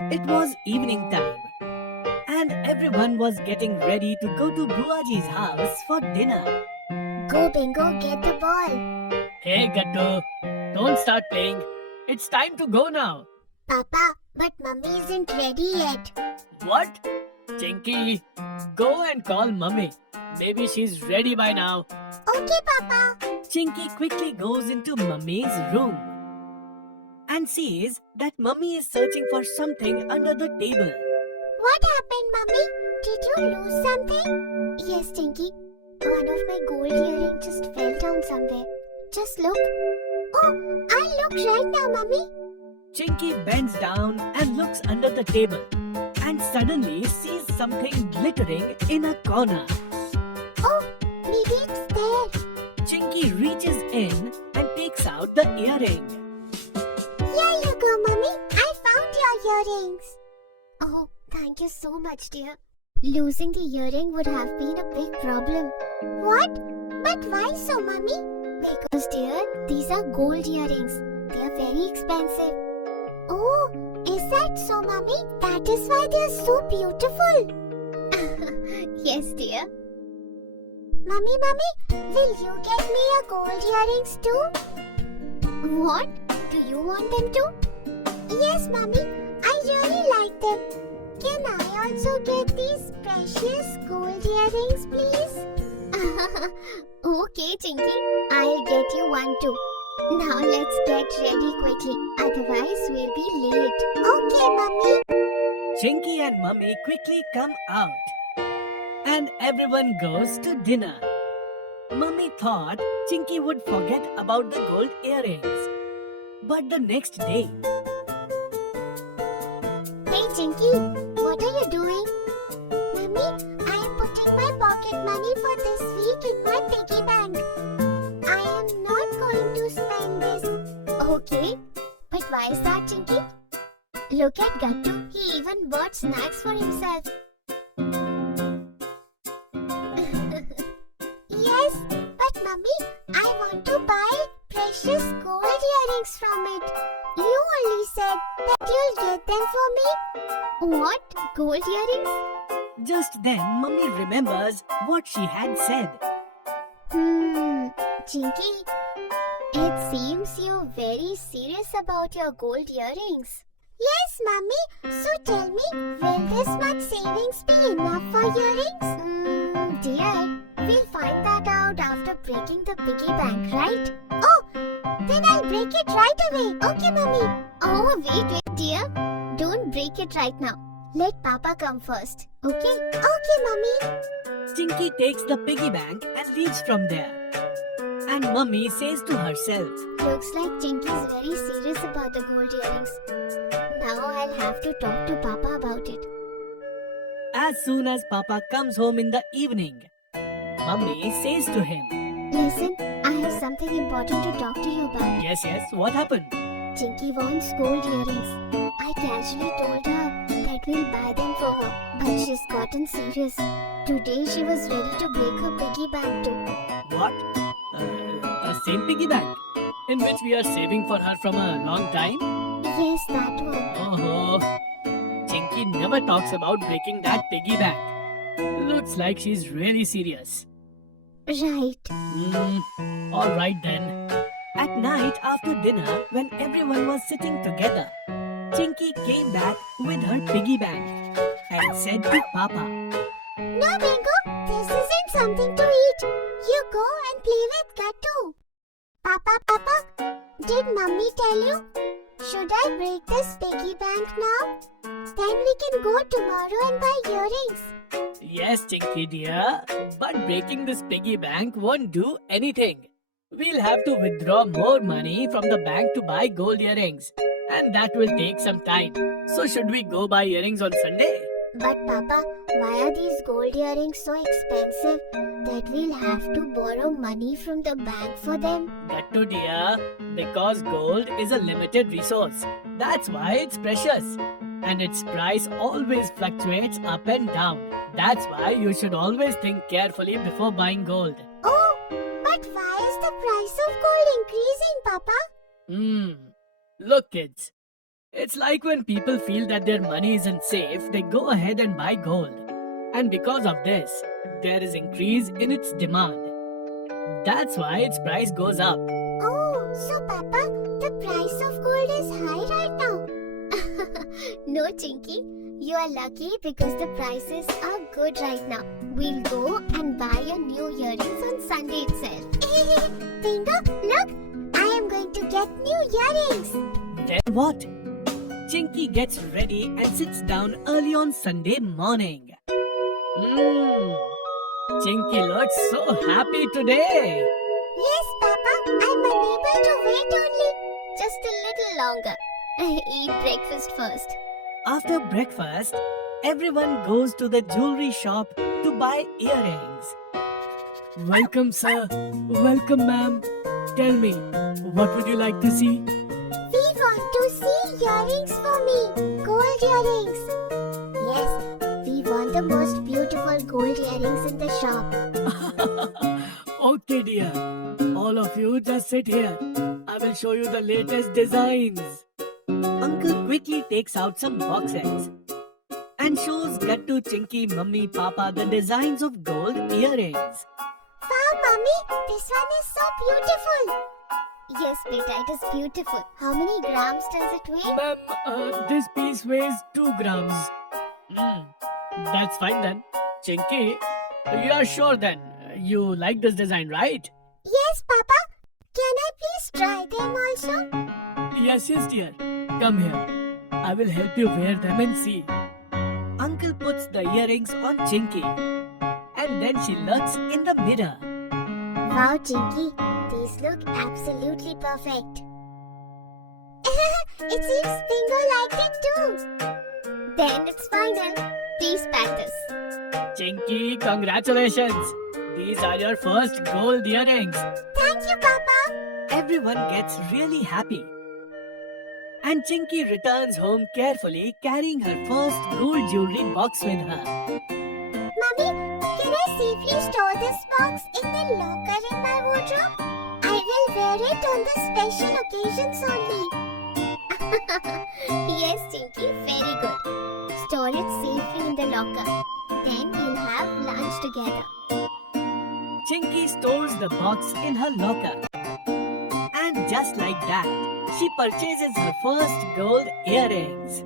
It was evening time, and everyone was getting ready to go to Buaji's house for dinner. Go Bingo, get the ball. Hey Gattu, don't start playing. It's time to go now. Papa, but mummy isn't ready yet. What? Chinky, go and call mummy. Maybe she's ready by now. Okay, Papa. Chinky quickly goes into mummy's room and sees that mummy is searching for something under the table. What happened, mummy? Did you lose something? Yes, Tinky. One of my gold earrings just fell down somewhere. Just look. Oh, I'll look right now, mummy. Chinky bends down and looks under the table and suddenly sees something glittering in a corner. Oh, maybe it's there. Chinky reaches in and takes out the earring. Here you go, mummy. I found your earrings. Oh, thank you so much, dear. Losing the earring would have been a big problem. What? But why so, mummy? Because, dear, these are gold earrings. They are very expensive. Oh, is that so, mummy? That is why they are so beautiful. Yes, dear. Mummy, will you get me a gold earrings too? What? Do you want them too? Yes, mummy. I really like them. Can I also get these precious gold earrings, please? Okay, Chinky. I'll get you one too. Now let's get ready quickly. Otherwise, we'll be late. Okay, mummy. Chinky and mummy quickly come out and everyone goes to dinner. Mummy thought Chinky would forget about the gold earrings. But the next day, Hey, Chinky. What are you doing? Mummy, I am putting my pocket money for this week in my piggy bank. I am not going to spend this. Okay. But why is that, Chinky? Look at Gattu. He even bought snacks for himself. Yes, but mummy, I want to buy precious gold earrings from it. You only said that you'll get them for me. What? Gold earrings? just then mummy remembers what she had said. Chinky, it seems you're very serious about your gold earrings. Yes, mummy. So tell me, will this much savings be enough for earrings? Dear, we'll find that out after breaking the piggy bank, right? Oh, then I'll break it right away. Okay, mummy. Oh, wait, dear. Don't break it right now. Let Papa come first. Okay? Okay, mummy. Chinky takes the piggy bank and leaves from there. And mummy says to herself, Looks like Chinky's very serious about the gold earrings. Now I'll have to talk to Papa about it. as soon as Papa comes home in the evening, mummy says to him, Listen, I have something important to talk to you about. Yes, what happened? Chinky wants gold earrings. I casually told her that we'll buy them for her, but she's gotten serious. Today she was ready to break her piggy bank too. What? The same piggy bank in which we are saving for her from a long time? Yes, that one. Oh, Chinky never talks about breaking that piggy bank. Looks like she's really serious. Right. Alright then. At night after dinner, when everyone was sitting together, Chinky came back with her piggy bank and said to Papa, No, Bingo, this isn't something to eat. You go and play with Gattu. Papa, did Mummy tell you? Should I break this piggy bank now? Then we can go tomorrow and buy earrings. Yes, Chinky dear, but breaking this piggy bank won't do anything. We'll have to withdraw more money from the bank to buy gold earrings, and that will take some time. So should we go buy earrings on Sunday? But Papa, why are these gold earrings so expensive that we'll have to borrow money from the bank for them? Gattu dear, because gold is a limited resource. That's why it's precious. And its price always fluctuates up and down. That's why you should always think carefully before buying gold. Oh, but why is the price of gold increasing, Papa? Look kids, It's like when people feel that their money isn't safe, they go ahead and buy gold. And because of this, there is increase in its demand. That's why its price goes up. Oh, so Papa, the price of gold is high right now. No, Chinky, you are lucky because the prices are good right now. We'll go and buy your new earrings on Sunday itself. Bingo, look, I am going to get new earrings. Then what? Chinky gets ready and sits down early on Sunday morning. Chinky looks so happy today. Yes, Papa, I'm unable to wait only. Just a little longer. Eat breakfast first. After breakfast, everyone goes to the jewelry shop to buy earrings. Welcome, sir. Welcome, ma'am. Tell me, what would you like to see? We want to see earrings for me. Gold earrings. Yes, we want the most beautiful gold earrings in the shop. Okay, dear. All of you just sit here. I will show you the latest designs. Uncle quickly takes out some boxes and shows Gattu, Chinky, Mummy, Papa the designs of gold earrings. Wow, Mummy, this one is so beautiful. Yes, beta, it is beautiful. How many grams does it weigh? Ma'am, this piece weighs 2 grams. That's fine then. Chinky, you are sure then? You like this design, right? Yes, Papa. Can I please try them also? Yes, dear. Come here. I will help you wear them and see. Uncle puts the earrings on Chinky and then she looks in the mirror. Wow, Chinky, these look absolutely perfect. It seems Bingo liked it too. Then it's final. Please pack this. Chinky, congratulations. These are your first gold earrings. Thank you, Papa. Everyone gets really happy. And Chinky returns home carefully carrying her first gold jewelry box with her. Mummy, can I safely store this box in the locker in my wardrobe? I will wear it on the special occasions only. Yes, Chinky, very good. Store it safely in the locker. Then we'll have lunch together. Chinky stores the box in her locker. And just like that, she purchases her first gold earrings.